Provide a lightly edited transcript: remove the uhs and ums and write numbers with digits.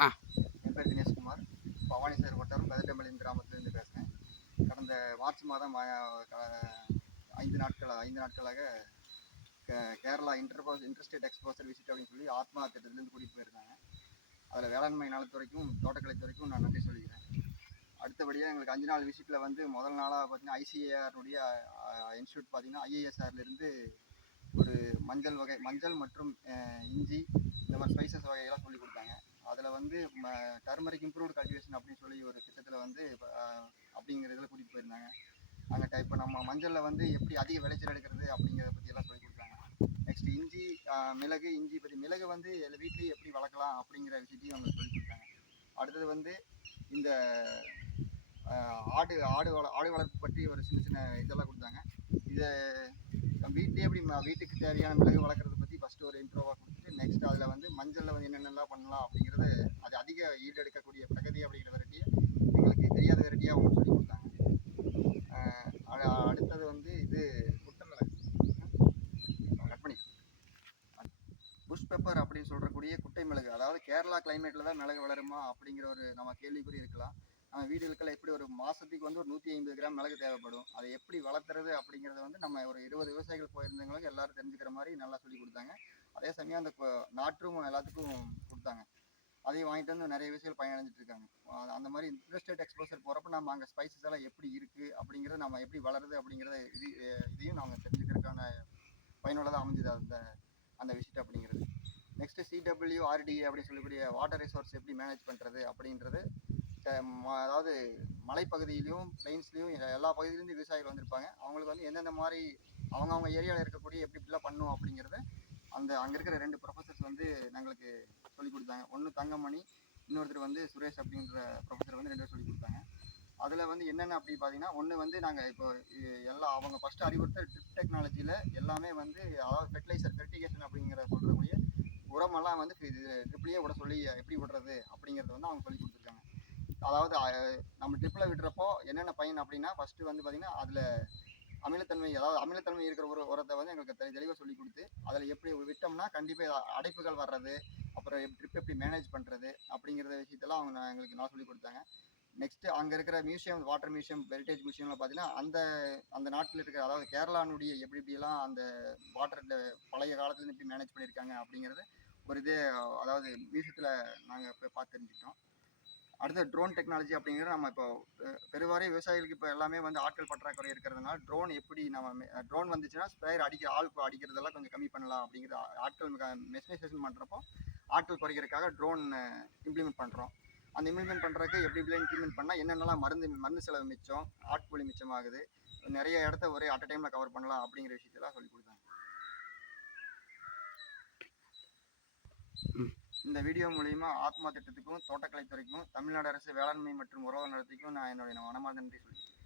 ஆ. என் பேர் தினேஷ்குமார். பவானி சாகர் வட்டம் கதிர்டம்பள்ளி கிராமத்திலிருந்து பேசுகிறேன். கடந்த மார்ச் மாதம் 5 நாட்களாக கேரளா இன்டர்ஸ்டேட் எக்ஸ்போசர் விசிட் அப்படின்னு சொல்லி ஆத்மா திட்டத்திலேருந்து கூட்டிகிட்டு போயிருந்தாங்க. அதில் வேளாண்மை நலத்துறைக்கும் தோட்டக்கலைத்துறைக்கும் நான் நன்றி சொல்லிக்கிறேன். அடுத்தபடியாக எங்களுக்கு 5 நாள் விசிட்டில் வந்து முதல் நாளாக பார்த்தீங்கன்னா ஐசிஏஆருடைய இன்ஸ்டியூட் பார்த்தீங்கன்னா ஐஏஎஸ்ஆர்லேருந்து ஒரு மஞ்சள் மற்றும் இஞ்சி இந்த மாதிரி ஸ்பைசஸ் வகையெல்லாம் சொல்லி கொடுத்தாங்க. அதில் வந்து டர்மரிக் இம்ப்ரூவ்டு கல்டிவேஷன் அப்படின்னு சொல்லி ஒரு திட்டத்தில் வந்து அப்படிங்கிற இதில் கூட்டிகிட்டு போயிருந்தாங்க. அங்கே இப்போ நம்ம மஞ்சளில் வந்து எப்படி அதிக விளைச்சல் எடுக்கிறது அப்படிங்கிறத பற்றியெல்லாம் சொல்லி கொடுத்தாங்க. நெக்ஸ்ட் இஞ்சி, இஞ்சி பற்றி மிளகு வந்து வீட்லேயே எப்படி வளர்க்கலாம் அப்படிங்கிற விஷயத்தையும் அவங்க சொல்லி கொடுத்தாங்க. அடுத்தது வந்து இந்த ஆடு வளர்ப்பு பற்றி ஒரு சின்ன சின்ன இதெல்லாம் கொடுத்தாங்க. இதை வீட்லேயே எப்படி வீட்டுக்கு தேவையான மிளகு வளர்க்குறத பற்றி ஃபஸ்ட்டு ஒரு இன்ட்ரோவாக கொடுத்துட்டு நெக்ஸ்ட் அதில் வந்து மஞ்சளில் வந்து என்னென்னலாம் பண்ணலாம் அப்படிங்கிறது அது அதிக ஈடு எடுக்கக்கூடிய பிரகதி அப்படிங்கிற வெரைட்டியை எங்களுக்கு தெரியாத வெரைட்டியாக அவங்க சொல்லி கொடுத்தாங்க. அடுத்தது வந்து இது குட்டை மிளகு கட் பண்ணி புஷ் பெப்பர் அப்படின்னு சொல்கிறக்கூடிய குட்டை மிளகு, அதாவது கேரளா கிளைமேட்டில் தான் மிளகு வளருமா அப்படிங்கிற ஒரு நம்ம கேள்விக்குறி இருக்கலாம். நம்ம வீடுகளுக்கெல்லாம் எப்படி ஒரு மாதத்துக்கு வந்து ஒரு 150 கிராம் மிளகு தேவைப்படும். அதை எப்படி வளர்த்துறது அப்படிங்கிறத வந்து நம்ம ஒரு 20 விவசாயிகள் போயிருந்தவங்களுக்கு எல்லாரும் தெரிஞ்சுக்கிற மாதிரி நல்லா சொல்லி கொடுத்தாங்க. அதே சமயம் அந்த நாற்றும் எல்லாத்துக்கும் கொடுத்தாங்க. அதையும் வாங்கிட்டு வந்து நிறைய விஷயங்கள் பயனடைஞ்சிட்டு இருக்காங்க. அந்த மாதிரி இன்டர்ஸ்டேட் எக்ஸ்போசர் போகிறப்ப நம்ம அங்கே ஸ்பைசஸ் எல்லாம் எப்படி இருக்குது அப்படிங்கிறத நம்ம எப்படி வளருது அப்படிங்கிறத இதையும் நாங்கள் தெரிஞ்சுக்கிறதுக்கான பயனுள்ளதாக அமைஞ்சுது அந்த அந்த விசிட் அப்படிங்கிறது. நெக்ஸ்ட்டு CWRDA அப்படின்னு சொல்லக்கூடிய வாட்டர் ரிசோர்ஸ் எப்படி மேனேஜ் பண்ணுறது அப்படின்றது, அதாவது மலைப்பகுதியிலையும் பிளைன்ஸ்லையும் எல்லா பகுதியிலேருந்து விவசாயிகள் வந்திருப்பாங்க. அவங்களுக்கு வந்து எந்தெந்த மாதிரி அவங்கவுங்க ஏரியாவில் இருக்கக்கூடிய எப்படி இப்படிலாம் பண்ணும் அப்படிங்கிறத அங்கே இருக்கிற 2 ப்ரொஃபஸர்ஸ் வந்து எங்களுக்கு சொல்லிக் கொடுத்தாங்க. ஒன்று தங்கமணி, இன்னொருத்தர் வந்து சுரேஷ் அப்படின்ற ப்ரொஃபஸர் வந்து 2 பேர் சொல்லிக் கொடுத்தாங்க. அதில் வந்து என்னென்ன அப்படி பார்த்தீங்கன்னா, ஒன்று வந்து நாங்கள் இப்போ எல்லாம் அவங்க ஃபஸ்ட்டு அறிவுறுத்த ட்ரிப் டெக்னாலஜியில் எல்லாமே வந்து அதாவது ஃபெர்டிகேஷன் அப்படிங்கிற சொல்லக்கூடிய உரமெல்லாம் வந்து ட்ரிப்லேயே விட சொல்லி எப்படி விடுறது அப்படிங்கிறத வந்து அவங்க சொல்லி கொடுத்துருக்காங்க. அதாவது நம்ம ட்ரிப்பில் விடுறப்போ என்னென்ன பயன் அப்படின்னா, ஃபஸ்ட்டு வந்து பார்த்திங்கன்னா அதில் அமிலத்தன்மை இருக்கிற ஒரு உரத்தை வந்து எங்களுக்கு தெளிவாக சொல்லி கொடுத்து அதில் எப்படி விட்டோம்னா கண்டிப்பாக அடைப்புகள் வர்றது, அப்புறம் ட்ரிப் எப்படி மேனேஜ் பண்ணுறது அப்படிங்கிற விஷயத்தெல்லாம் அவங்க எங்களுக்கு நான் சொல்லி கொடுத்தாங்க. நெக்ஸ்ட் அங்கே இருக்கிற மியூசியம், வாட்டர் மியூசியம், ஹெரிட்டேஜ் மியூசியம்லாம் பார்த்தீங்கன்னா அந்த நாட்டில் இருக்கிற அதாவது கேரளானுடைய எப்படிலாம் அந்த வாட்டரில் பழைய காலத்துலேருந்து எப்படி மேனேஜ் பண்ணியிருக்காங்க அப்படிங்கிறது ஒரு இதே அதாவது மியூசியத்தில் நாங்கள் போய் பார்த்து தெரிஞ்சுக்கிட்டோம். அடுத்த ட்ரோன் டெக்னாலஜி அப்படிங்கிறது நம்ம இப்போ பெருவாரிய விவசாயிகளுக்கு இப்போ எல்லாமே வந்து ஆட்கள் பற்றாக்குறை இருக்கிறதுனால ட்ரோன் வந்துச்சுன்னா ஸ்ப்ரேயர் ஆள் அடிக்கிறதெல்லாம் கொஞ்சம் கம்மி பண்ணலாம் அப்படிங்கிற ஆட்கள் மெஷனைசேஷன் பண்ணுறப்போ ஆட்கள் குறைக்கிறதுக்காக ட்ரோன் இம்ப்ளிமெண்ட் பண்ணுறோம். அந்த இம்ப்ளிமெண்ட் பண்ணுறதுக்கு எப்படிலாம் இம்ப்ளிமெண்ட் பண்ணால் என்னென்னலாம் மருந்து செலவு மிச்சம், ஆட்கூலி மிச்சமாகுது, நிறைய இடத்த ஒரே அட் அ டைமில் கவர் பண்ணலாம் அப்படிங்கிற விஷயத்தெல்லாம் சொல்லி கொடுத்தாங்க. இந்த வீடியோ மூலிமா ஆத்மா திட்டத்துக்கும் தோட்டக்கலைத்துறைக்கும் தமிழ்நாடு அரசு வேளாண்மை மற்றும் உழவர் நலத்துக்கும் நான் என்னுடைய மனமார்ந்த நன்றி சொல்லிக்கிறேன்.